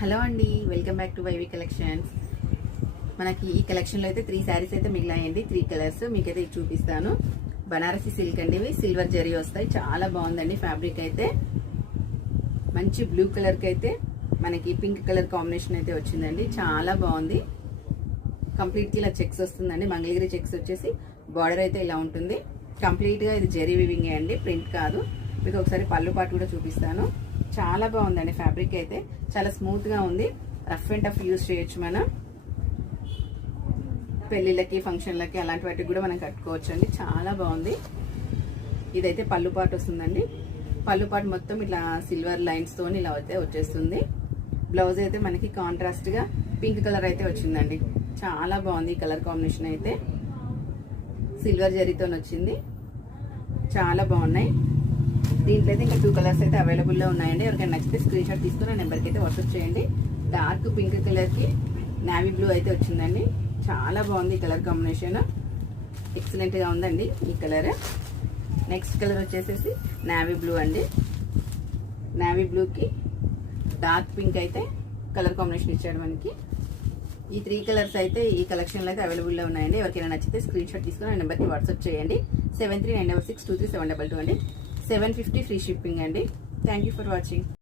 Hello అండి, welcome back to YV collections. మనకి ఈ కలెక్షన్లో అయితే 3 శారీస్ అయితే మిగిలాయండి. 3 కలర్స్ మీకైతే ఇది చూపిస్తాను. బనారసి సిల్క్ అండి, ఇవి సిల్వర్ జరీ వస్తాయి. చాలా బాగుందండి ఫ్యాబ్రిక్ అయితే. మంచి బ్లూ కలర్కి అయితే మనకి పింక్ కలర్ కాంబినేషన్ అయితే వచ్చిందండి. చాలా బాగుంది. కంప్లీట్గా ఇలా చెక్స్ వస్తుందండి. మంగళగిరి చెక్స్ వచ్చేసి బార్డర్ అయితే ఇలా ఉంటుంది. కంప్లీట్గా ఇది జరీ వివింగే అండి, ప్రింట్ కాదు. మీకు ఒకసారి పళ్ళు పాటు కూడా చూపిస్తాను. చాలా బాగుందండి ఫ్యాబ్రిక్ అయితే. చాలా స్మూత్ గా ఉంది. రఫ్ అండ్ టఫ్ యూజ్ చేయొచ్చు. మనం పెళ్లిళ్ళకి, ఫంక్షన్లకి అలాంటి వాటికి కూడా మనం కట్టుకోవచ్చు అండి. చాలా బాగుంది. ఇదైతే పళ్ళు పాటు వస్తుందండి. పళ్ళు పాటు మొత్తం ఇట్లా సిల్వర్ లైన్స్ తోని ఇలా అయితే వచ్చేస్తుంది. బ్లౌజ్ అయితే మనకి కాంట్రాస్ట్ గా పింక్ కలర్ అయితే వచ్చిందండి. చాలా బాగుంది ఈ కలర్ కాంబినేషన్ అయితే. సిల్వర్ జరీతో వచ్చింది. చాలా బాగున్నాయి. దీంట్లో అయితే ఇంకా 2 కలర్స్ అయితే అవైలబుల్లో ఉన్నాయండి. ఎవరికైనా నచ్చితే స్క్రీన్ షాట్ తీసుకుని నెంబర్కి అయితే వాట్సాప్ చేయండి. డార్క్ పింక్ కలర్కి నావీ బ్లూ అయితే వచ్చిందండి. చాలా బాగుంది ఈ కలర్ కాంబినేషన్. ఎక్సలెంట్గా ఉందండి ఈ కలర్. నెక్స్ట్ కలర్ వచ్చేసేసి నావీ బ్లూ అండి. నావీ బ్లూకి డార్క్ పింక్ అయితే కలర్ కాంబినేషన్ ఇచ్చాడు మనకి. ఈ 3 కలర్స్ అయితే ఈ కలెక్షన్లో అయితే అవైలబుల్లో ఉన్నాయండి. ఎవరికైనా నచ్చితే స్క్రీన్ షాట్ తీసుకుని నెంబర్కి వాట్సాప్ చేయండి. 7396623722 అండి. 750 ఫ్రీ షిప్పింగ్ అండి. Thank you for watching.